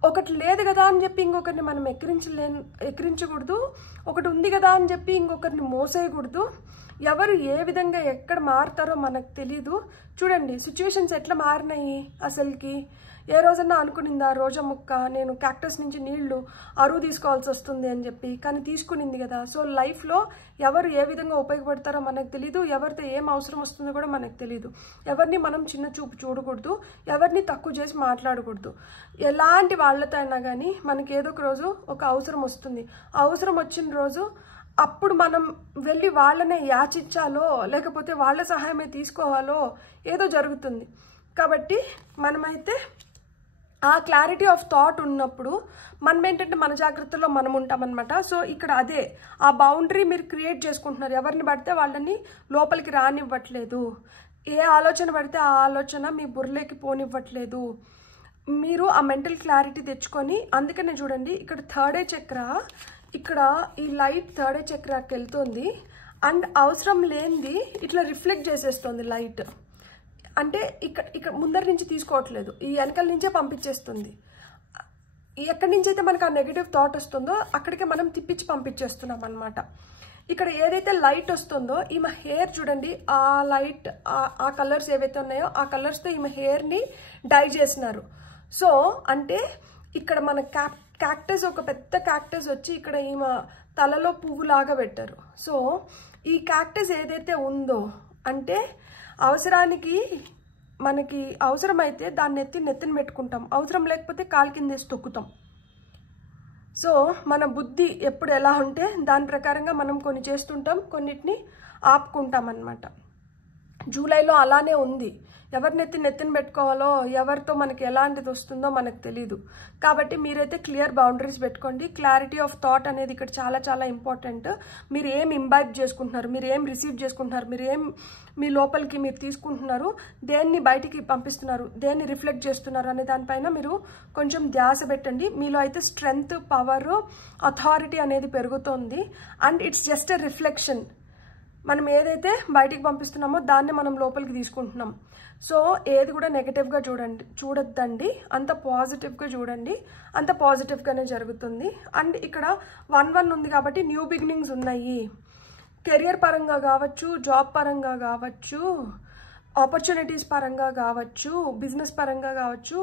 ఒకటి లేదు కదా అని చెప్పి ఇంకొకరిని మనం ఎక్కిరించకూడదు, ఒకటి ఉంది కదా అని చెప్పి ఇంకొకరిని మోసేయకూడదు. ఎవరు ఏ విధంగా ఎక్కడ మారుతారో మనకు తెలీదు. చూడండి సిచ్యువేషన్స్ ఎట్లా మారినాయి. అసలుకి ఏ రోజన్నా అనుకునిందా రోజా మొక్క నేను క్యాక్టస్ నుంచి నీళ్లు అరువు తీసుకోవాల్సి వస్తుంది అని చెప్పి, కానీ తీసుకునింది కదా. సో లైఫ్లో ఎవరు ఏ విధంగా ఉపయోగపడతారో మనకు తెలీదు, ఎవరితో ఏం అవసరం వస్తుందో కూడా మనకు తెలీదు. ఎవరిని మనం చిన్న చూపు చూడకూడదు, ఎవరిని తక్కువ చేసి మాట్లాడకూడదు. ఎలాంటి వాళ్ళతో అయినా కానీ మనకి ఏదో ఒక రోజు ఒక అవసరం వస్తుంది. అవసరం వచ్చిన రోజు అప్పుడు మనం వెళ్ళి వాళ్ళనే యాచించాలో లేకపోతే వాళ్ళ సహాయమే తీసుకోవాలో ఏదో జరుగుతుంది. కాబట్టి మనమైతే ఆ క్లారిటీ ఆఫ్ థాట్ ఉన్నప్పుడు మనం ఏంటంటే మన జాగ్రత్తలో మనం ఉంటామన్నమాట. సో ఇక్కడ అదే ఆ బౌండరీ మీరు క్రియేట్ చేసుకుంటున్నారు. ఎవరిని పడితే వాళ్ళని లోపలికి రానివ్వట్లేదు, ఏ ఆలోచన పడితే ఆ ఆలోచన మీ బుర్రలోకి పోనివ్వట్లేదు. మీరు ఆ మెంటల్ క్లారిటీ తెచ్చుకొని, అందుకనే చూడండి ఇక్కడ థర్డ్ ఐ చక్ర, ఇక్కడ ఈ లైట్ థర్డ్ ఐ చక్రాకి వెళ్తుంది అండ్ అవసరం లేనిది ఇట్లా రిఫ్లెక్ట్ చేసేస్తుంది లైట్. అంటే ఇక్కడ ముందర నుంచి తీసుకోవట్లేదు, ఈ వెనకాల నుంచే పంపించేస్తుంది. ఎక్కడి నుంచి అయితే మనకు ఆ నెగిటివ్ థాట్ వస్తుందో అక్కడికే మనం తిప్పించి పంపించేస్తున్నాం అనమాట. ఇక్కడ ఏదైతే లైట్ వస్తుందో ఈమె హెయిర్ చూడండి, ఆ లైట్ ఆ కలర్స్ ఏవైతే ఉన్నాయో ఆ కలర్స్తో ఈమె హెయిర్ని డై చేసినారు. సో అంటే ఇక్కడ మన క్యాక్టస్ ఒక పెద్ద క్యాక్టస్ వచ్చి ఇక్కడ ఈమె తలలో పువ్వులాగా పెట్టారు. సో ఈ క్యాక్టస్ ఏదైతే ఉందో అంటే అవసరానికి మనకి అవసరమైతే దాన్ని నెత్తిన పెట్టుకుంటాం, అవసరం లేకపోతే కాలు కిందేసి తొక్కుతాం. సో మన బుద్ధి ఎప్పుడు ఎలా ఉంటే దాని ప్రకారంగా మనం కొన్ని చేస్తుంటాం, కొన్నిటిని ఆపుకుంటాం అన్నమాట. జూలైలో అలానే ఉంది. ఎవరినైతే నెత్తిన పెట్టుకోవాలో, ఎవరితో మనకి ఎలాంటిది వస్తుందో మనకు తెలీదు. కాబట్టి మీరైతే క్లియర్ బౌండరీస్ పెట్టుకోండి. క్లారిటీ ఆఫ్ థాట్ అనేది ఇక్కడ చాలా చాలా ఇంపార్టెంట్. మీరు ఏం ఇంబైబ్ చేసుకుంటున్నారు, మీరు ఏం రిసీవ్ చేసుకుంటున్నారు, మీరు ఏం మీ లోపలికి మీరు తీసుకుంటున్నారు, దేన్ని బయటికి పంపిస్తున్నారు, దేన్ని రిఫ్లెక్ట్ చేస్తున్నారు అనే దానిపైన మీరు కొంచెం ధ్యాస పెట్టండి. మీలో అయితే స్ట్రెంగ్త్, పవర్, అథారిటీ అనేది పెరుగుతుంది. And it's just a reflection. మనం ఏదైతే బయటికి పంపిస్తున్నామో దాన్ని మనం లోపలికి తీసుకుంటున్నాం. సో ఏది కూడా నెగటివ్గా చూడొద్దండి, అంత పాజిటివ్గా చూడండి, అంత పాజిటివ్గానే జరుగుతుంది. అండ్ ఇక్కడ 1-1 ఉంది కాబట్టి న్యూ బిగినింగ్స్ ఉన్నాయి. కెరియర్ పరంగా కావచ్చు, జాబ్ పరంగా కావచ్చు, ఆపర్చునిటీస్ పరంగా కావచ్చు, బిజినెస్ పరంగా కావచ్చు,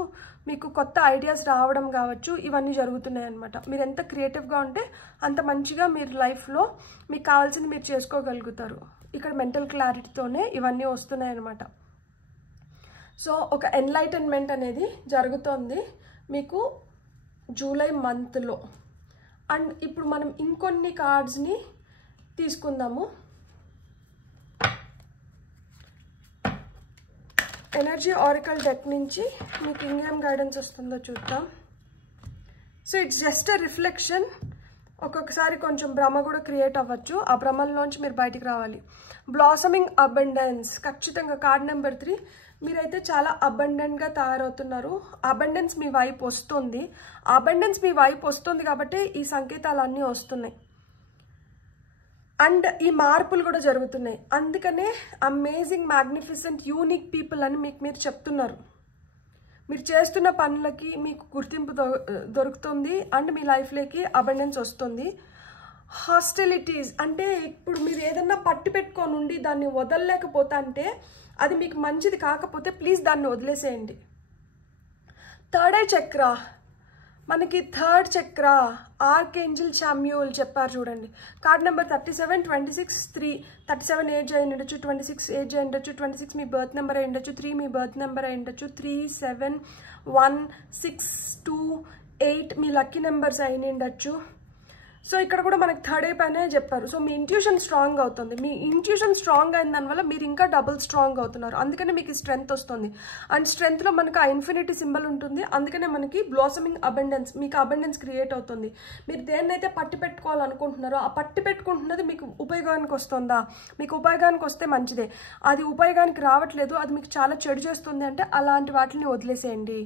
మీకు కొత్త ఐడియాస్ రావడం కావచ్చు, ఇవన్నీ జరుగుతున్నాయి అన్నమాట. మీరు ఎంత క్రియేటివ్గా ఉంటే అంత మంచిగా మీరు లైఫ్లో మీకు కావాల్సింది మీరు చేసుకోగలుగుతారు. ఇక్కడ మెంటల్ క్లారిటీతోనే ఇవన్నీ వస్తున్నాయి అన్నమాట. సో ఒక ఎన్లైటన్మెంట్ అనేది జరుగుతుంది మీకు జూలై మంత్లో. అండ్ ఇప్పుడు మనం ఇంకొన్ని కార్డ్స్ని తీసుకుందాము. ఎనర్జీ ఆరికల్ డెక్ నుంచి మీకు ఇంకేం గైడెన్స్ వస్తుందో చూద్దాం. So it's just a reflection. ఒక్కొక్కసారి కొంచెం భ్రమ కూడా క్రియేట్ అవ్వచ్చు, ఆ భ్రమల్లోంచి మీరు బయటికి రావాలి. బ్లాసమింగ్ అబండెన్స్, ఖచ్చితంగా కార్డ్ నెంబర్ 3. మీరైతే చాలా అబండెంట్గా తయారవుతున్నారు. అబండెన్స్ మీ వైపు వస్తుంది. అబండెన్స్ మీ వైపు వస్తుంది కాబట్టి ఈ సంకేతాలు అన్నీ వస్తున్నాయి. అండ్ ఈ మార్పులు కూడా జరుగుతున్నాయి. అందుకనే అమేజింగ్, మ్యాగ్నిఫిసెంట్, యూనిక్ పీపుల్ అని మీకు మీరు చెప్తున్నారు. మీరు చేస్తున్న పనులకి మీకు గుర్తింపు దొరుకుతుంది అండ్ మీ లైఫ్లోకి అబండెన్స్ వస్తుంది. హాస్టిలిటీస్ అంటే ఇప్పుడు మీరు ఏదన్నా పట్టి పెట్టుకొని ఉండి దాన్ని వదలలేకపోతా అంటే అది మీకు మంచిది కాకపోతే ప్లీజ్ దాన్ని వదిలేసేయండి. థర్డ్ ఐ చక్ర, మనకి థర్డ్ చక్ర ఆర్కేంజల్ శామ్యూల్ చెప్పారు చూడండి. Card number 37, 26, 3. 37 ఏజ్ అయి ఉండొచ్చు, 26 ఏజ్ అయి ఉండొచ్చు, 26 మీ బర్త్ నెంబర్ అయి ఉండొచ్చు, 3 మీ బర్త్ నెంబర్ అయి ఉండొచ్చు, 3, 7, 1, 6, 2, 8 మీ లక్కీ నెంబర్స్ అయి ఉండొచ్చు. సో ఇక్కడ కూడా మనకి థర్డ్ ఐ పైనే చెప్పారు. సో మీ ఇంట్యూషన్ స్ట్రాంగ్ అవుతుంది. మీ ఇంట్యూషన్ స్ట్రాంగ్ అయిన దానివల్ల మీరు ఇంకా డబుల్ స్ట్రాంగ్ అవుతున్నారు. అందుకనే మీకు స్ట్రెంగ్త్ వస్తుంది. అండ్ స్ట్రెంగ్త్లో మనకు ఆ ఇన్ఫినిటీ సింబల్ ఉంటుంది. అందుకనే మనకి బ్లాసమింగ్ అబండెన్స్, మీకు అబండెన్స్ క్రియేట్ అవుతుంది. మీరు దేన్నైతే పట్టి పెట్టుకోవాలనుకుంటున్నారో ఆ పట్టి పెట్టుకుంటున్నది మీకు ఉపయోగానికి వస్తుందా? మీకు ఉపయోగానికి వస్తే మంచిదే. అది ఉపయోగానికి రావట్లేదు, అది మీకు చాలా చెడు చేస్తుంది అంటే అలాంటి వాటిని వదిలేసేయండి.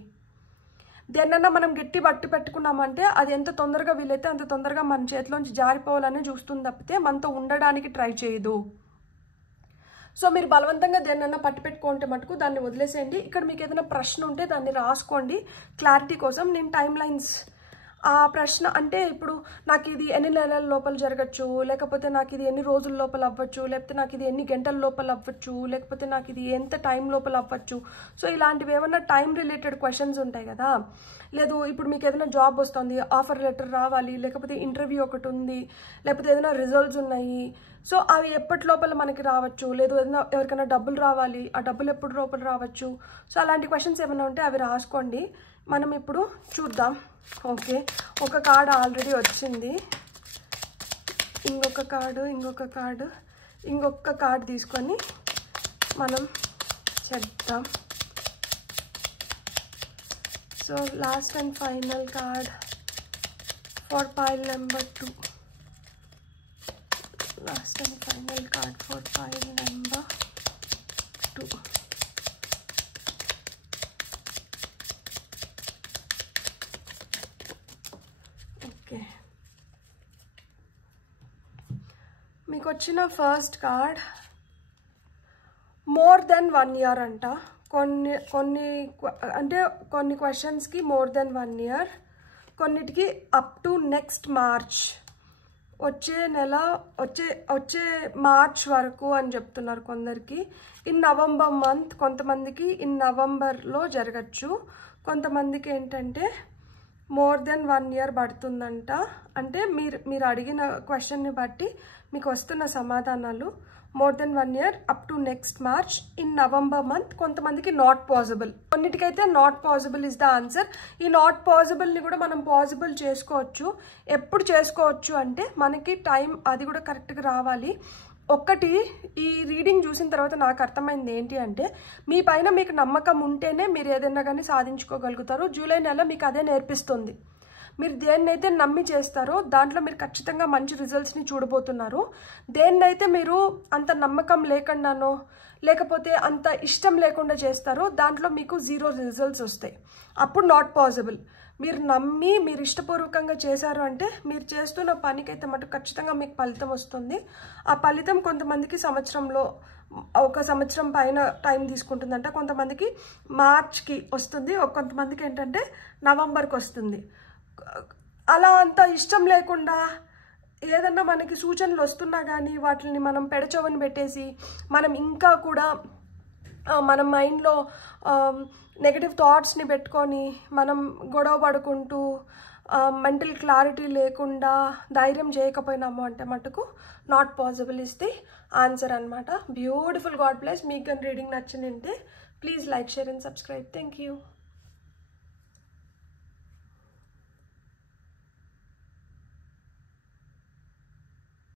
దేన్నన్నా మనం గట్టి బట్టి పెట్టుకున్నామంటే అది ఎంత తొందరగా వీలైతే అంత తొందరగా మన చేతిలోంచి జారిపోవాలని చూస్తుంది తప్పితే మనతో ఉండడానికి ట్రై చేయదు. సో మీరు బలవంతంగా దేన్నన్నా పట్టి పెట్టుకుంటే మటుకు దాన్ని వదిలేసేయండి. ఇక్కడ మీకు ఏదైనా ప్రశ్న ఉంటే దాన్ని రాసుకోండి క్లారిటీ కోసం. నేను టైమ్ లైన్స్ ఆ ప్రశ్న అంటే ఇప్పుడు నాకు ఇది ఎన్ని నెలల లోపల జరగచ్చు, లేకపోతే నాకు ఇది ఎన్ని రోజుల లోపల అవ్వచ్చు, లేకపోతే నాకు ఇది ఎన్ని గంటల లోపల అవ్వచ్చు, లేకపోతే నాకు ఇది ఎంత టైం లోపల అవ్వచ్చు. సో ఇలాంటివి ఏమన్నా టైం రిలేటెడ్ క్వశ్చన్స్ ఉంటాయి కదా. లేదు ఇప్పుడు మీకు ఏదైనా జాబ్ వస్తుంది, ఆఫర్ లెటర్ రావాలి, లేకపోతే ఇంటర్వ్యూ ఒకటి ఉంది, లేకపోతే ఏదైనా రిజల్ట్స్ ఉన్నాయి. సో అవి ఎప్పటి లోపల మనకి రావచ్చు, లేదు ఏదైనా ఎవరికైనా డబ్బులు రావాలి, ఆ డబ్బులు ఎప్పుడు లోపల రావచ్చు. సో అలాంటి క్వశ్చన్స్ ఏమైనా ఉంటే అవి రాసుకోండి. మనం ఇప్పుడు చూద్దాం. ఓకే, ఒక కార్డు ఆల్రెడీ వచ్చింది. ఇంకొక కార్డు తీసుకొని మనం చేద్దాం. So last and final card for pile number 2. Last and final card for pile number 2. Okay. మీకు వచ్చిన first card more than 1 year అంట. కొన్ని క్వశ్చన్స్కి మోర్ దెన్ 1 year, కొన్నిటికి అప్ టు నెక్స్ట్ మార్చ్, వచ్చే మార్చ్ వరకు అని చెప్తున్నారు. కొందరికి ఇన్ నవంబర్ మంత్, కొంతమందికి ఇన్ నవంబర్లో జరగచ్చు, కొంతమందికి ఏంటంటే మోర్ దెన్ 1 year పడుతుందంట. అంటే మీరు అడిగిన క్వశ్చన్ని బట్టి మీకు వస్తున్న సమాధానాలు more than 1 year, up to next March, in November month. కొంతమందికి నాట్ పాసిబుల్, కొన్నిటికైతే not possible is the answer. ఈ నాట్ పాసిబుల్ని కూడా మనం పాసిబుల్ చేసుకోవచ్చు. ఎప్పుడు చేసుకోవచ్చు అంటే మనకి టైం అది కూడా కరెక్ట్గా రావాలి. ఒక్కటి ఈ రీడింగ్ చూసిన తర్వాత నాకు అర్థమైంది ఏంటి అంటే మీ పైన మీకు నమ్మకం ఉంటేనే మీరు ఏదైనా కానీ సాధించుకోగలుగుతారు. జూలై నెల మీకు అదే నేర్పిస్తుంది. మీరు దేన్నైతే నమ్మి చేస్తారో దాంట్లో మీరు ఖచ్చితంగా మంచి రిజల్ట్స్ని చూడబోతున్నారు. దేన్నైతే మీరు అంత నమ్మకం లేకుండానో లేకపోతే అంత ఇష్టం లేకుండా చేస్తారో దాంట్లో మీకు 0 రిజల్ట్స్ వస్తాయి. అప్పుడు నాట్ పాసిబుల్. మీరు నమ్మి మీరు ఇష్టపూర్వకంగా చేశారు అంటే మీరు చేస్తున్న పనికైతే మటు ఖచ్చితంగా మీకు ఫలితం వస్తుంది. ఆ ఫలితం కొంతమందికి సంవత్సరంలో, 1 సంవత్సరం పైన టైం తీసుకుంటుందంట, కొంతమందికి మార్చ్కి వస్తుంది, కొంతమందికి ఏంటంటే నవంబర్కి వస్తుంది. అలా అంత ఇష్టం లేకుండా ఏదన్నా మనకి సూచనలు వస్తున్నా కానీ వాటిని మనం పెడచవని పెట్టేసి మనం ఇంకా కూడా మన మైండ్లో నెగటివ్ థాట్స్ని పెట్టుకొని మనం గొడవ పడుకుంటూ మెంటల్ క్లారిటీ లేకుండా ధైర్యం చేయకపోయినాము అంటే మటుకు not possible is the answer అనమాట. బ్యూటిఫుల్. God bless. మీకు కానీ రీడింగ్ నచ్చిందంటే please like, share and subscribe. Thank you.